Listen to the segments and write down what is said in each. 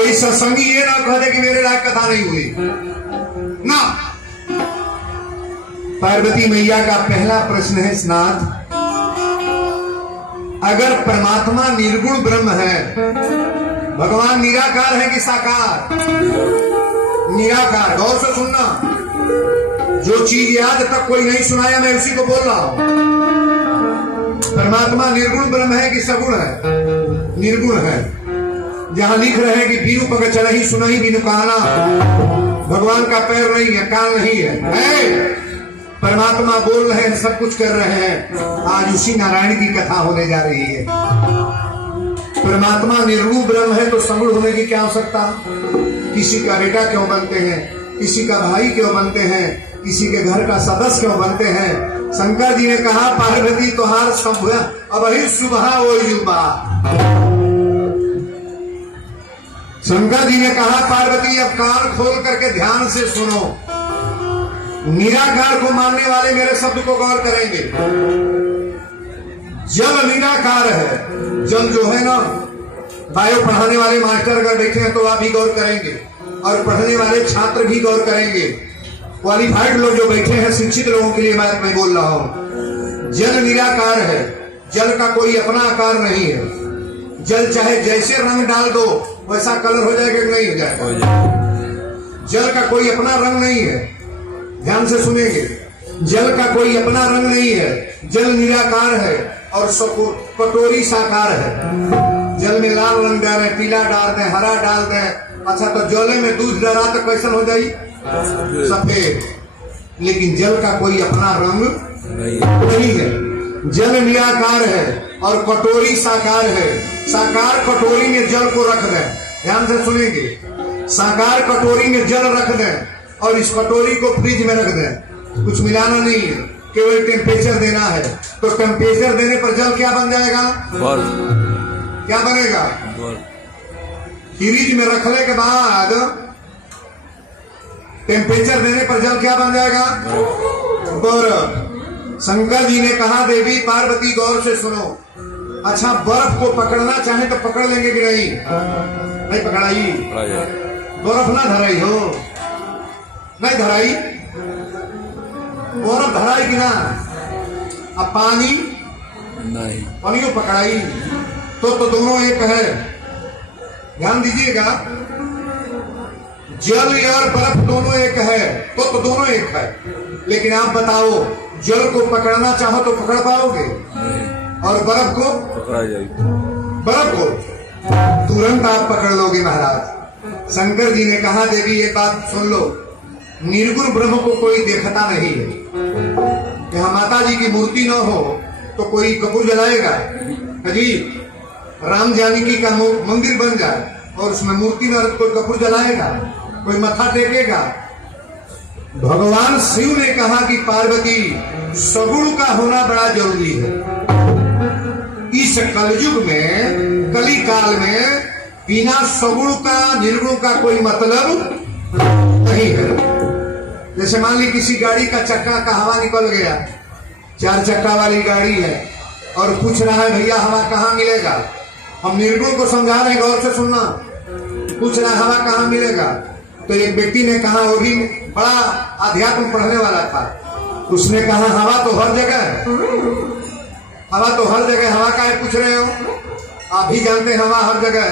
कोई सत्संगी ये ना कह दे कि मेरे लायक कथा नहीं हुई ना। पार्वती मैया का पहला प्रश्न है स्नात, अगर परमात्मा निर्गुण ब्रह्म है, भगवान निराकार है कि साकार? निराकार। गौर से सुनना, जो चीज आज तक कोई नहीं सुनाया मैं उसी को बोल रहा हूं। परमात्मा निर्गुण ब्रह्म है कि सगुण है? निर्गुण है। जहां लिख रहे हैं कि बीनु पग चढ़ी सुनही बीनु कहना, भगवान का पैर नहीं है, कान नहीं है। परमात्मा बोल रहे हैं, सब कुछ कर रहे हैं। आज उसी नारायण की कथा होने जा रही है। परमात्मा निर्गुण ब्रह्म है तो सगुण होने की क्या आवश्यकता? किसी का बेटा क्यों बनते हैं, किसी का भाई क्यों बनते हैं, किसी के घर का सदस्य क्यों बनते हैं? शंकर जी ने कहा पार्वती तुहार सब अब ही सुबह वो युवा। शंकर जी ने कहा पार्वती अब कान खोल करके ध्यान से सुनो, निराकार को मानने वाले मेरे शब्द को गौर करेंगे। जल निराकार है। जल जो है ना, बायो पढ़ाने वाले मास्टर अगर बैठे हैं तो आप भी गौर करेंगे और पढ़ने वाले छात्र भी गौर करेंगे। क्वालिफाइड लोग जो बैठे हैं, शिक्षित लोगों के लिए बात मैं बोल रहा हूं। जल निराकार है। जल का कोई अपना आकार नहीं है। जल चाहे जैसे रंग डाल दो वैसा कलर हो जाएगा कि नहीं हो जाएगा? जल का कोई अपना रंग नहीं है। ध्यान से सुनेंगे, जल का कोई अपना रंग नहीं है। जल निराकार है और कटोरी साकार है। जल में लाल रंग डाल दें, पीला डाल दें, हरा डाल दें, अच्छा तो जले में दूध डाला तो कैसा हो जाए? सफेद। लेकिन जल का कोई अपना रंग नहीं है। जल निराकार है और कटोरी साकार है। साकार कटोरी में जल को रख दें, ध्यान से सुनेंगे, साकार कटोरी में जल रख दें और इस कटोरी को फ्रिज में रख दें, कुछ मिलाना नहीं है, केवल टेम्परेचर देना है। तो टेम्परेचर देने पर जल क्या बन जाएगा? क्या बनेगा? फ्रिज में रखने के बाद टेम्परेचर देने पर जल क्या बन जाएगा? बर्फ। शंकर जी ने कहा देवी पार्वती गौर से सुनो, अच्छा बर्फ को पकड़ना चाहे तो पकड़ लेंगे कि नहीं? नहीं पकड़ाई, बर्फ ना धराई हो, नहीं धराई, बर्फ धराई कि ना? अब पानी नहीं, पानी को पकड़ाई तो दोनों एक है। ध्यान दीजिएगा, जल और बर्फ दोनों एक है तो दोनों एक है। लेकिन आप बताओ, जल को पकड़ना चाहो तो पकड़ पाओगे और बर्फ को पकड़ा जाएगी? बर्फ को तुरंत आप पकड़ लोगे महाराज। शंकर जी ने कहा देवी एक बात सुन लो, निर्गुण ब्रह्म को कोई देखता नहीं है। यहाँ माता जी की मूर्ति न हो तो कोई कपूर जलाएगा? जी, राम जानकी का मंदिर बन जाए और उसमें मूर्ति न कोई कपूर जलाएगा? कोई मत्था टेकेगा? भगवान शिव ने कहा कि पार्वती सगुण का होना बड़ा जरूरी है। इस कलयुग में, कली काल में बिना सगुण का, निर्गुण का कोई मतलब नहीं है। जैसे मान ली किसी गाड़ी का चक्का का हवा निकल गया, 4 चक्का वाली गाड़ी है और पूछ रहा है भैया हवा कहाँ मिलेगा? हम निर्गुण को समझा रहे हैं, गौर से सुनना। पूछ रहा है हवा कहाँ मिलेगा? तो एक व्यक्ति ने कहा, वो भी बड़ा अध्यात्म पढ़ने वाला था, उसने कहा हवा तो हर जगह है। हवा तो हर जगह, हवा काहे पूछ रहे हो? आप भी जानते हैं हवा हर जगह है,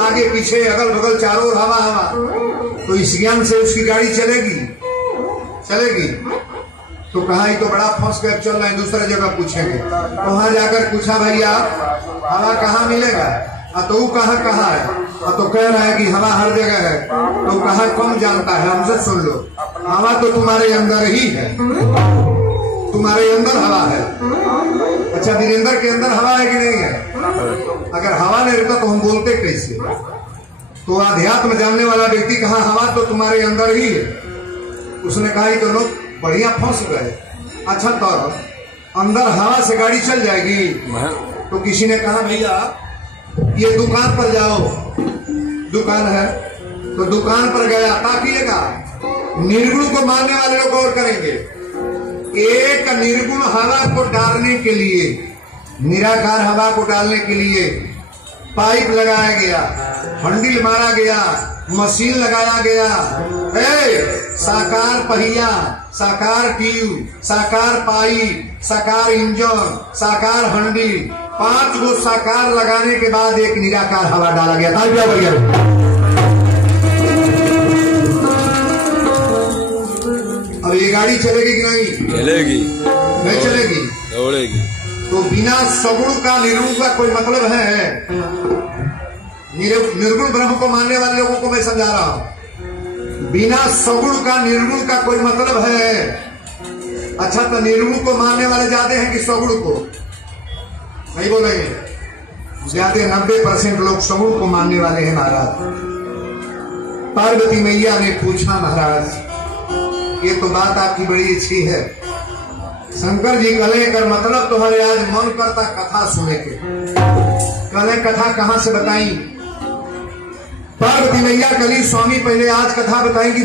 आगे पीछे अगल बगल चारों ओर हवा हवा। तो इस ज्ञान से उसकी गाड़ी चलेगी? चलेगी? तो कहा ही तो बड़ा फंस कर चल रहा है, दूसरी जगह पूछेंगे। तो वहां जाकर पूछा भैया हवा कहाँ मिलेगा? तो वो कहाँ है? तो कह रहा है कि हवा हर जगह है। तो कहा कौन जानता है, हमसे सुन लो, हवा तो तुम्हारे अंदर ही है, तुम्हारे अंदर हवा है। अच्छा, वीरेंद्र के अंदर हवा है कि नहीं है? अगर हवा नहीं रहता तो हम बोलते कैसे? तो अध्यात्म जानने वाला व्यक्ति कहा हवा तो तुम्हारे अंदर ही है। उसने कहा तो लोग बढ़िया फंस गए। अच्छा, तो अंदर हवा से गाड़ी चल जाएगी? तो किसी ने कहा भैया ये दुकान पर जाओ, दुकान है तो दुकान पर गया, ताकिएगा निर्गुण को मानने वाले लोग गौर करेंगे। एक निर्गुण हवा को डालने के लिए, निराकार हवा को डालने के लिए पाइप लगाया गया, हंडिल मारा गया, मशीन लगाया गया, साकार पहिया, साकार ट्यूब, साकार पाइप, साकार इंजन, साकार हंडिल, 5 गो साकार लगाने के बाद एक निराकार हवा डाला गया था। क्या बढ़िया। अब ये गाड़ी चलेगी कि नहीं? चलेगी। नहीं चलेगी, दौड़ेगी। तो बिना सगुण का निर्गुण का कोई मतलब है? निर्गुण ब्रह्म को मानने वाले लोगों को मैं समझा रहा हूं, बिना सगुण का निर्गुण का कोई मतलब है? अच्छा, तो निर्गुण को मानने वाले ज्यादा हैं कि सगुण को? नहीं बोलेंगे ज्यादा, 90% लोग सगुण को मानने वाले हैं महाराज। पार्वती मैया ने पूछा, महाराज ये तो बात आपकी बड़ी अच्छी है, शंकर जी कले कर मतलब तुम्हारे आज मन करता कथा सुने के। कले कथा कहां से बताई? पार्वती मैया कली स्वामी पहले आज कथा बताएंगी।